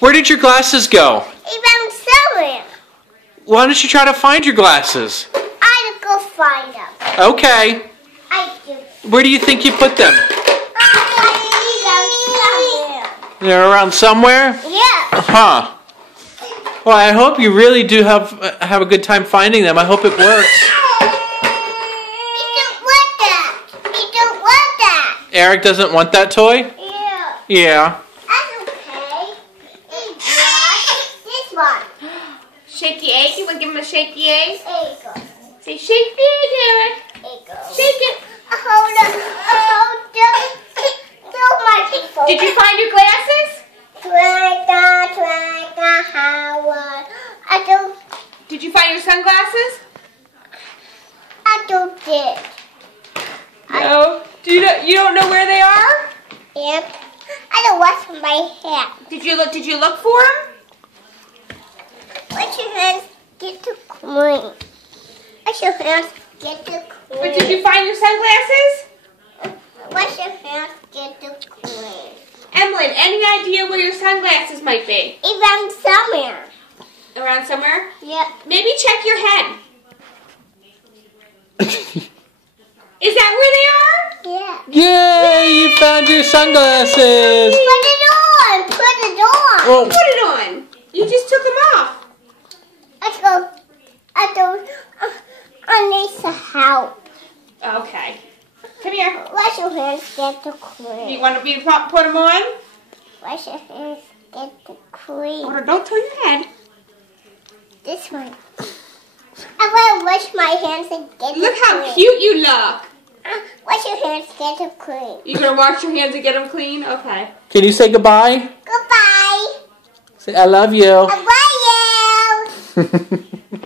Where did your glasses go? Even somewhere. Why don't you try to find your glasses? I'll go find them. Okay. I do. Where do you think you put them? Somewhere. They're around somewhere? Yeah. Huh. Well, I hope you really do have a good time finding them. I hope it works. He don't want that. He don't want that. Eric doesn't want that toy? Yeah. Yeah. That's okay. He wants this one. Shake the egg. You want to give him a shake the egg? There you go. Say shake the egg, Eric. There you go. Shake it. Hold on. Hold on. Don't my people. Did you find your glasses? Did you find your sunglasses? I don't did. No. You don't know where they are? Yep. I don't wash my hair. Did you look for them? Wash your hands, get to clean. Wash your hands, get to clean. But did you find your sunglasses? Wash your hands, get to clean. Emlyn, any idea where your sunglasses might be? Even somewhere. Around somewhere? Yep. Maybe check your head. Is that where they are? Yeah. Yay! You found your sunglasses! Put it on. Put it on. Well, Put it on. You just took them off. Let's go. I need some help. Okay. Come here. Wash your hands, get to You clean. want me to put them on? Wash your hands, get to clean. Or don't turn your head. This one. I want to wash my hands and get Look to how clean. cute you look. Wash your hands, get to clean. You gonna wash your hands and get them clean? Okay. can you say goodbye? Goodbye. Say I love you. I love you.